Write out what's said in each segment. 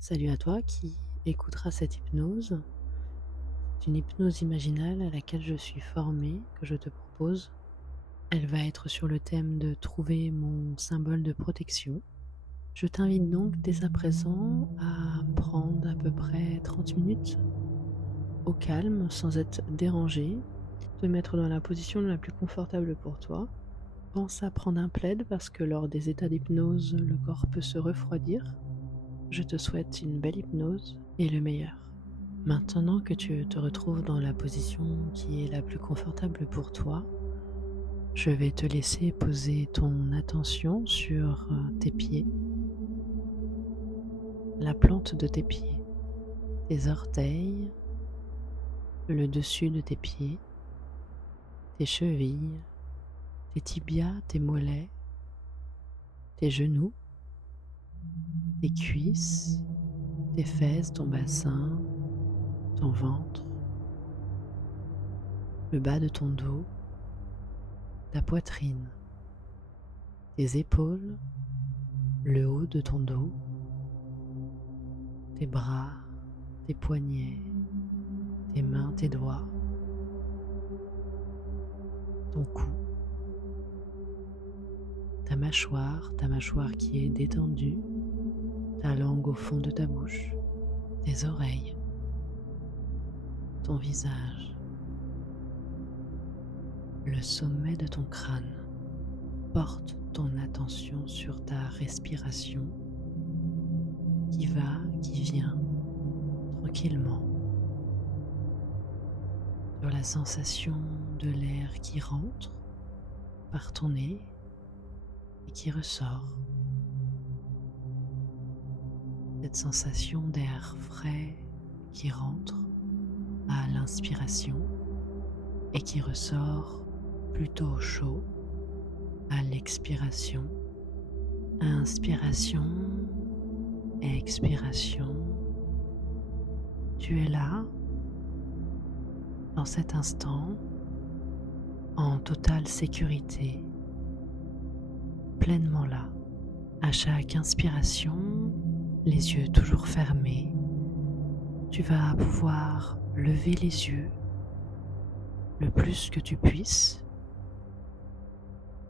Salut à toi qui écoutera cette hypnose. C'est une hypnose imaginale à laquelle je suis formée, que je te propose. Elle va être sur le thème de trouver mon symbole de protection. Je t'invite donc dès à présent à prendre à peu près 30 minutes au calme, sans être dérangé, te mettre dans la position la plus confortable pour toi. Pense à prendre un plaid parce que lors des états d'hypnose, le corps peut se refroidir. Je te souhaite une belle hypnose et le meilleur. Maintenant que tu te retrouves dans la position qui est la plus confortable pour toi, je vais te laisser poser ton attention sur tes pieds, la plante de tes pieds, tes orteils, le dessus de tes pieds, tes chevilles, tes tibias, tes mollets, tes genoux, tes cuisses, tes fesses, ton bassin, ton ventre, le bas de ton dos, ta poitrine, tes épaules, le haut de ton dos, tes bras, tes poignets, tes mains, tes doigts, ton cou, ta mâchoire qui est détendue, ta langue au fond de ta bouche, tes oreilles, ton visage, le sommet de ton crâne. Porte ton attention sur ta respiration qui va, qui vient tranquillement, sur la sensation de l'air qui rentre par ton nez et qui ressort. Cette sensation d'air frais qui rentre à l'inspiration et qui ressort plutôt chaud à l'expiration. Inspiration, expiration. Tu es là, dans cet instant, en totale sécurité, pleinement là. À chaque inspiration, les yeux toujours fermés, tu vas pouvoir lever les yeux le plus que tu puisses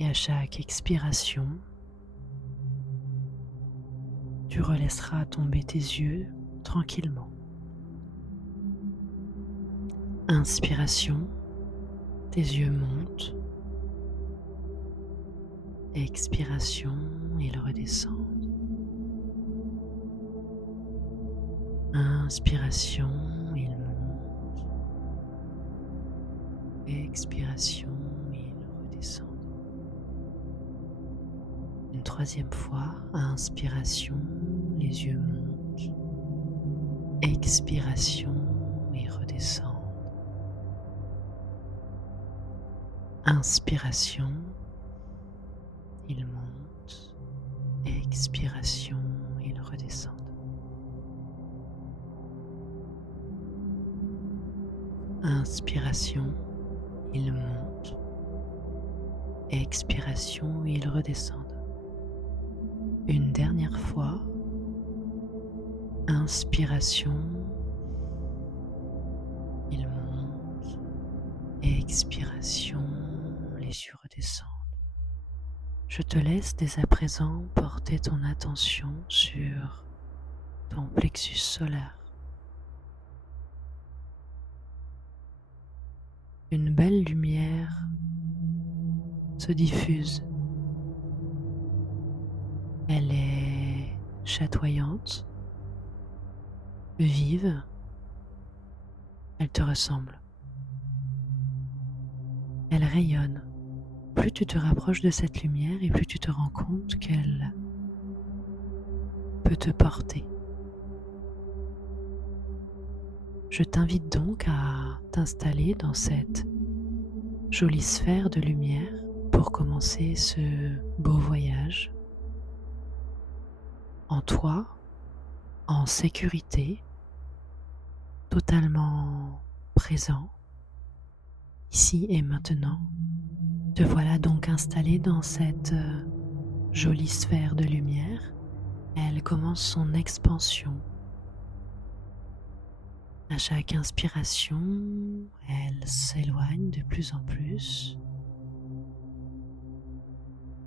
et à chaque expiration, tu relaisseras tomber tes yeux tranquillement. Inspiration, tes yeux montent. Expiration, ils redescendent. Inspiration, ils montent. Expiration, ils redescendent. Une troisième fois, inspiration, les yeux montent. Expiration, ils redescendent. Inspiration, ils montent. Expiration, ils redescendent. Inspiration, ils montent. Expiration, ils redescendent. Une dernière fois, inspiration, ils montent. Expiration, les yeux redescendent. Je te laisse dès à présent porter ton attention sur ton plexus solaire. Une belle lumière se diffuse. Elle est chatoyante, vive, elle te ressemble. Elle rayonne. Plus tu te rapproches de cette lumière et plus tu te rends compte qu'elle peut te porter. Je t'invite donc à t'installer dans cette jolie sphère de lumière pour commencer ce beau voyage en toi, en sécurité, totalement présent, ici et maintenant. Te voilà donc installé dans cette jolie sphère de lumière. Elle commence son expansion À chaque inspiration, elle s'éloigne de plus en plus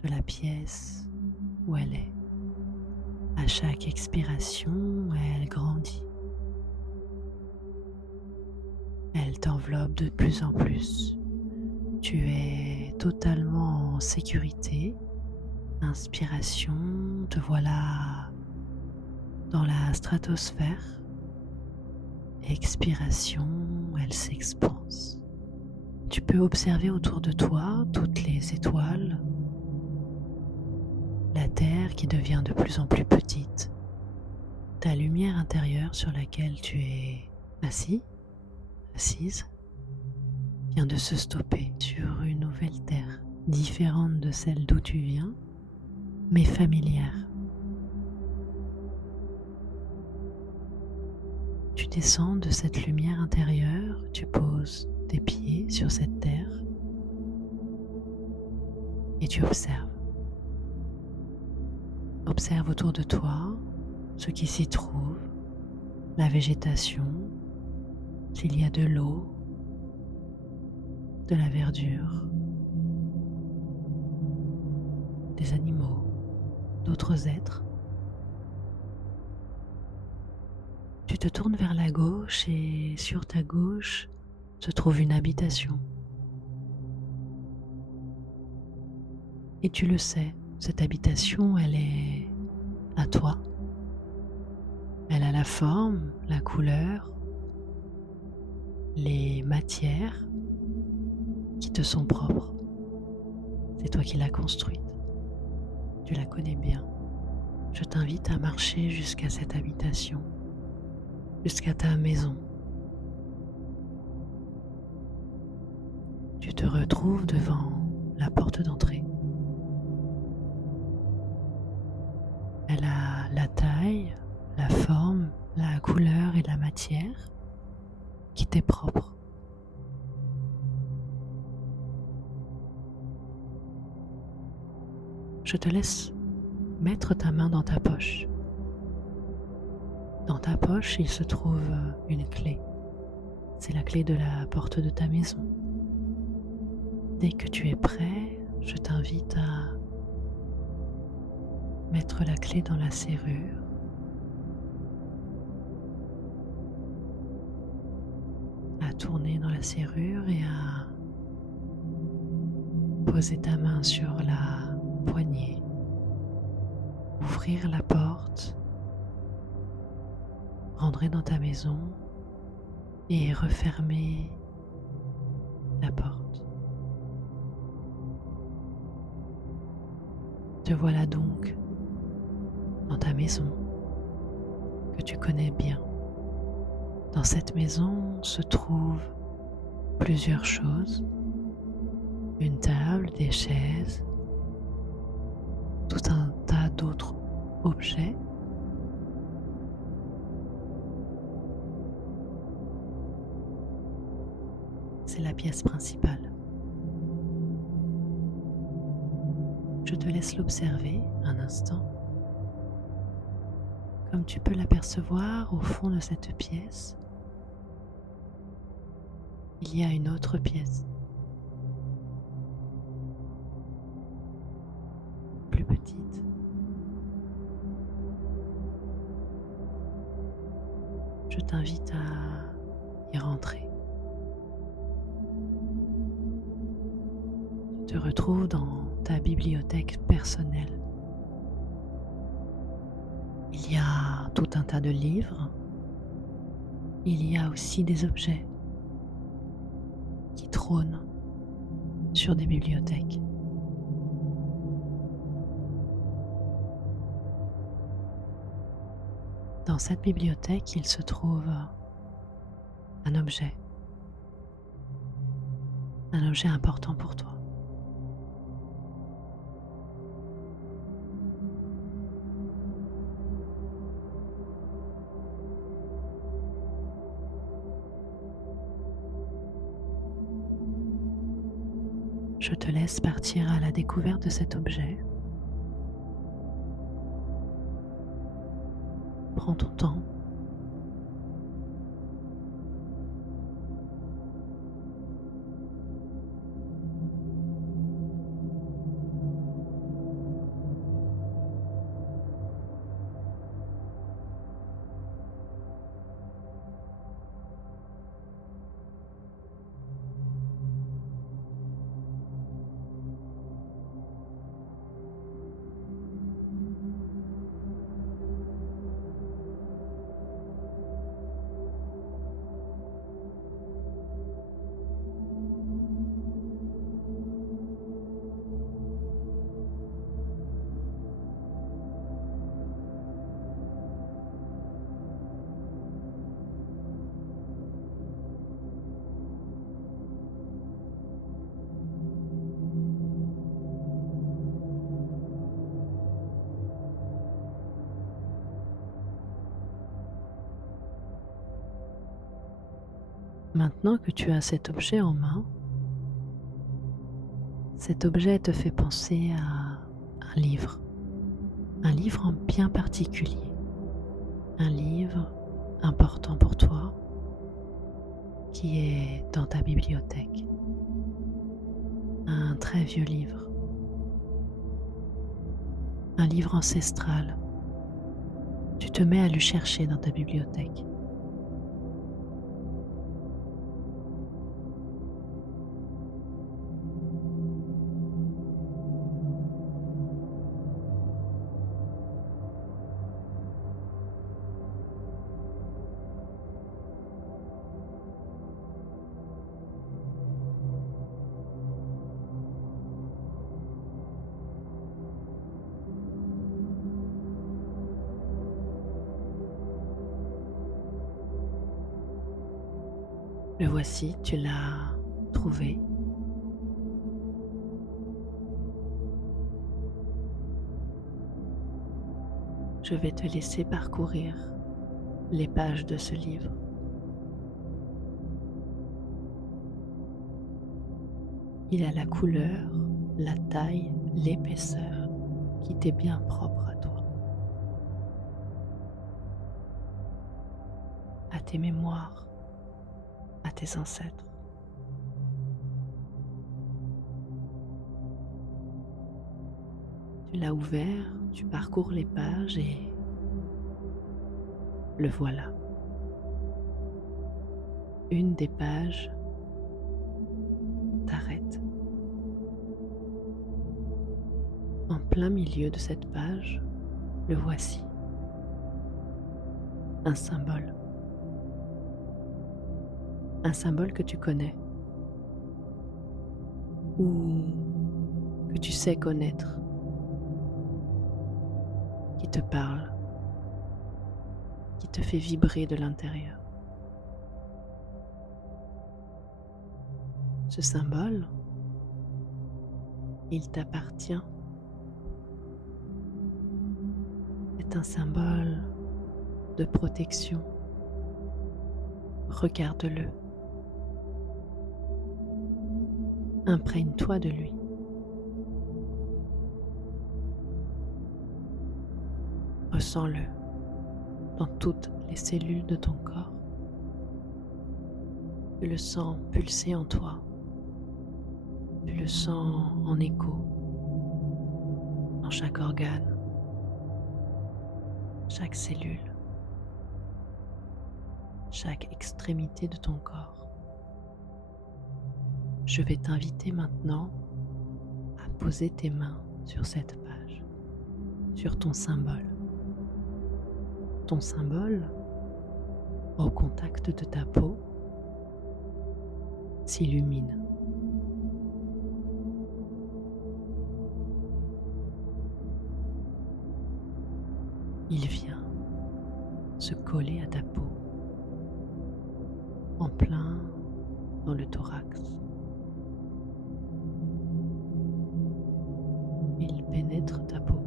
de la pièce où elle est. À chaque expiration, elle grandit. Elle t'enveloppe de plus en plus. Tu es totalement en sécurité. Inspiration, te voilà dans la stratosphère. Expiration, elle s'expanse. Tu peux observer autour de toi toutes les étoiles, la Terre qui devient de plus en plus petite, ta lumière intérieure sur laquelle tu es assis, assise, vient de se stopper sur une nouvelle Terre, différente de celle d'où tu viens, mais familière. Tu descends de cette lumière intérieure, tu poses tes pieds sur cette terre et tu observes. Observe autour de toi ce qui s'y trouve, la végétation, s'il y a de l'eau, de la verdure, des animaux, d'autres êtres. Tu te tournes vers la gauche et sur ta gauche se trouve une habitation. Et tu le sais, cette habitation, elle est à toi. Elle a la forme, la couleur, les matières qui te sont propres. C'est toi qui l'as construite. Tu la connais bien. Je t'invite à marcher jusqu'à cette habitation, jusqu'à ta maison. Tu te retrouves devant la porte d'entrée. Elle a la taille, la forme, la couleur et la matière qui t'est propre. Je te laisse mettre ta main dans ta poche. Dans ta poche, il se trouve une clé. C'est la clé de la porte de ta maison. Dès que tu es prêt, je t'invite à mettre la clé dans la serrure. À tourner dans la serrure et à poser ta main sur la poignée. Ouvrir la porte, rentrer dans ta maison et refermer la porte. Te voilà donc dans ta maison que tu connais bien. Dans cette maison se trouvent plusieurs choses, une table, des chaises, tout un tas d'autres objets. C'est la pièce principale. Je te laisse l'observer un instant. Comme tu peux l'apercevoir au fond de cette pièce, il y a une autre pièce, plus petite. Je t'invite à y rentrer. Tu te retrouves dans ta bibliothèque personnelle. Il y a tout un tas de livres. Il y a aussi des objets qui trônent sur des bibliothèques. Dans cette bibliothèque, il se trouve un objet important pour toi. Je te laisse partir à la découverte de cet objet. Prends ton temps. Maintenant que tu as cet objet en main, cet objet te fait penser à un livre en bien particulier, un livre important pour toi qui est dans ta bibliothèque, un très vieux livre, un livre ancestral. Tu te mets à le chercher dans ta bibliothèque. Le voici, tu l'as trouvé. Je vais te laisser parcourir les pages de ce livre. Il a la couleur, la taille, l'épaisseur qui t'est bien propre à toi, à tes mémoires, à tes ancêtres. Tu l'as ouvert, tu parcours les pages et le voilà. Une des pages t'arrête. En plein milieu de cette page, le voici. Un symbole. Un symbole que tu connais ou que tu sais connaître, qui te parle, qui te fait vibrer de l'intérieur. Ce symbole, il t'appartient. C'est un symbole de protection. Regarde-le. Imprègne-toi de lui. Ressens-le dans toutes les cellules de ton corps. Tu le sens pulser en toi. Tu le sens en écho dans chaque organe, chaque cellule, chaque extrémité de ton corps. Je vais t'inviter maintenant à poser tes mains sur cette page, sur ton symbole. Ton symbole, au contact de ta peau, s'illumine. Il vient se coller à ta peau, en plein dans le thorax. Il pénètre ta peau,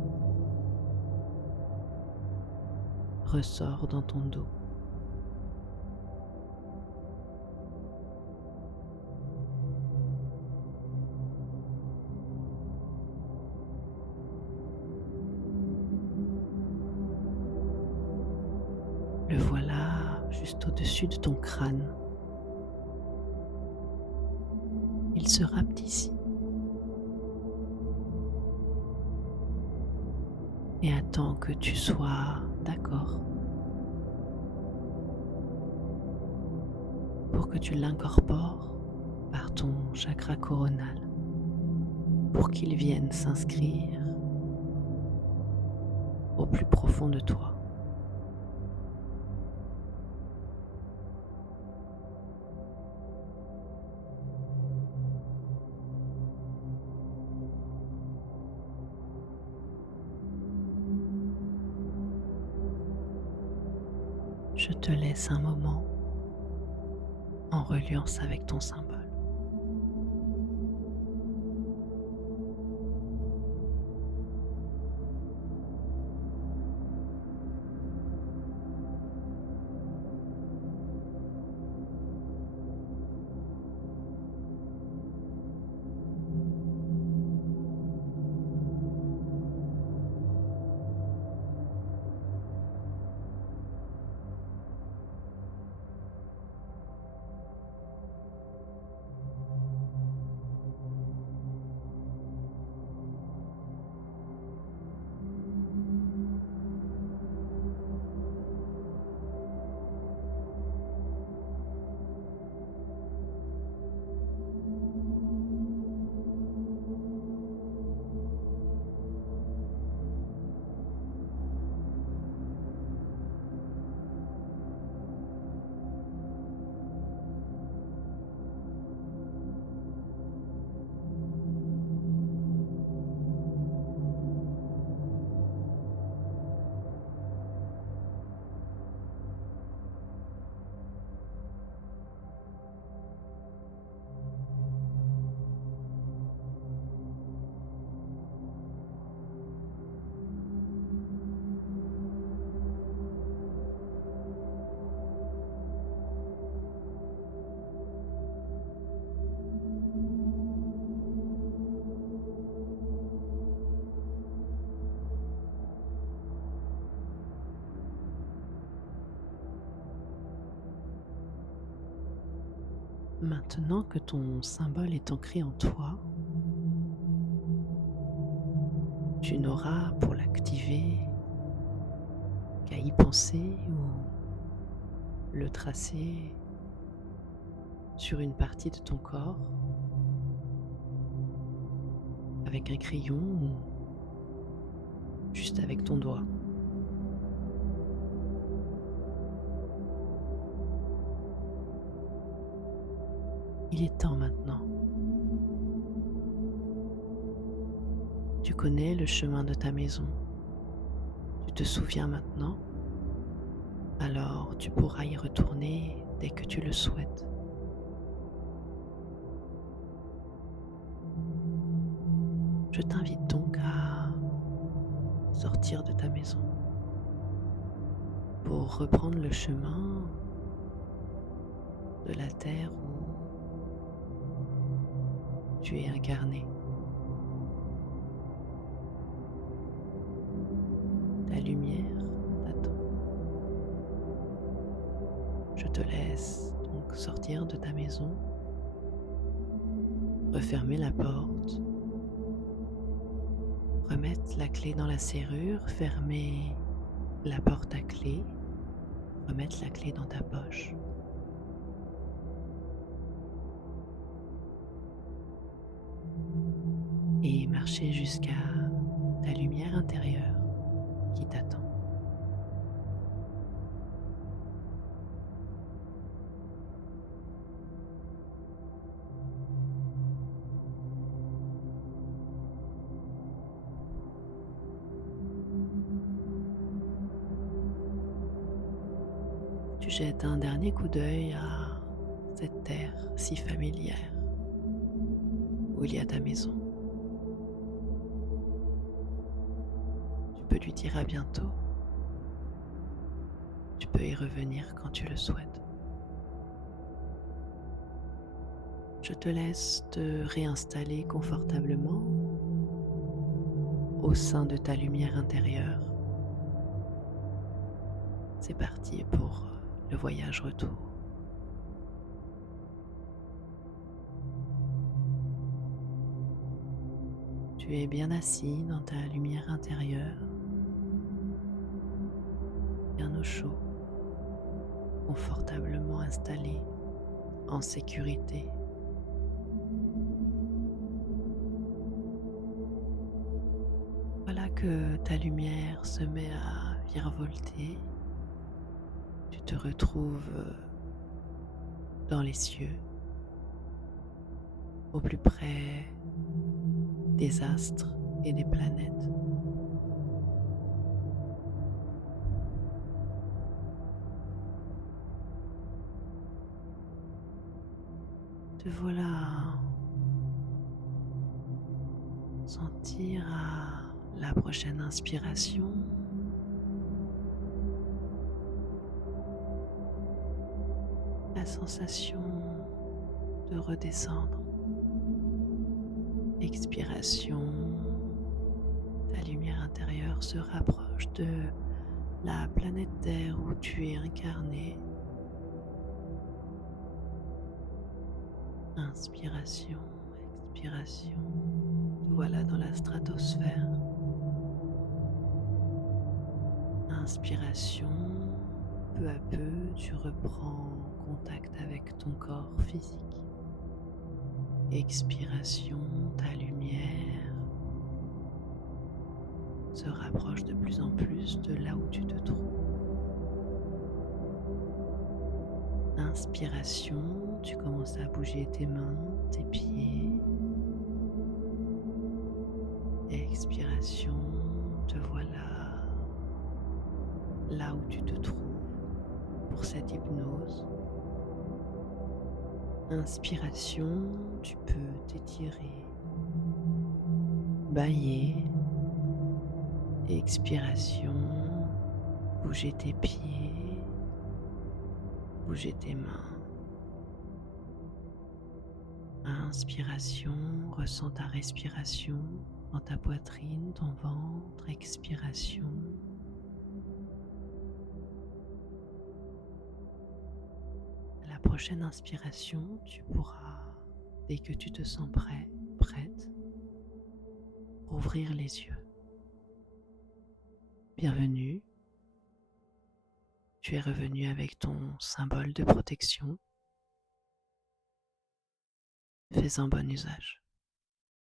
ressort dans ton dos. Le voilà juste au-dessus de ton crâne. Il se rapetit et attend que tu sois d'accord pour que tu l'incorpores par ton chakra coronal, pour qu'il vienne s'inscrire au plus profond de toi. Je te laisse un moment en reliance avec ton symbole. Maintenant que ton symbole est ancré en toi, tu n'auras pour l'activer qu'à y penser ou le tracer sur une partie de ton corps avec un crayon ou juste avec ton doigt. Il est temps maintenant. Tu connais le chemin de ta maison. Tu te souviens maintenant. Alors tu pourras y retourner dès que tu le souhaites. Je t'invite donc à sortir de ta maison pour reprendre le chemin de la terre où tu es incarné. Ta lumière t'attend. Je te laisse donc sortir de ta maison, refermer la porte, remettre la clé dans la serrure, fermer la porte à clé, remettre la clé dans ta poche. Et marcher jusqu'à ta lumière intérieure qui t'attend. Tu jettes un dernier coup d'œil à cette terre si familière où il y a ta maison. Tu peux lui dire à bientôt. Tu peux y revenir quand tu le souhaites. Je te laisse te réinstaller confortablement au sein de ta lumière intérieure. C'est parti pour le voyage retour. Tu es bien assis dans ta lumière intérieure, bien au chaud, confortablement installé, en sécurité. Voilà que ta lumière se met à virevolter. Tu te retrouves dans les cieux, au plus près des astres et des planètes. Te voilà sentir à la prochaine inspiration la sensation de redescendre. Expiration, ta lumière intérieure se rapproche de la planète Terre où tu es incarné. Inspiration, expiration, te voilà dans la stratosphère. Inspiration, peu à peu, tu reprends contact avec ton corps physique. Expiration, ta lumière se rapproche de plus en plus de là où tu te trouves. Inspiration, tu commences à bouger tes mains, tes pieds. Expiration, te voilà là où tu te trouves pour cette hypnose. Inspiration, tu peux t'étirer, bâiller. Expiration, bouger tes pieds, bouger tes mains. Inspiration, ressens ta respiration dans ta poitrine, ton ventre. Expiration. À la prochaine inspiration, tu pourras, dès que tu te sens prêt, prête, rouvrir les yeux. Bienvenue, tu es revenu avec ton symbole de protection. Fais-en bon usage.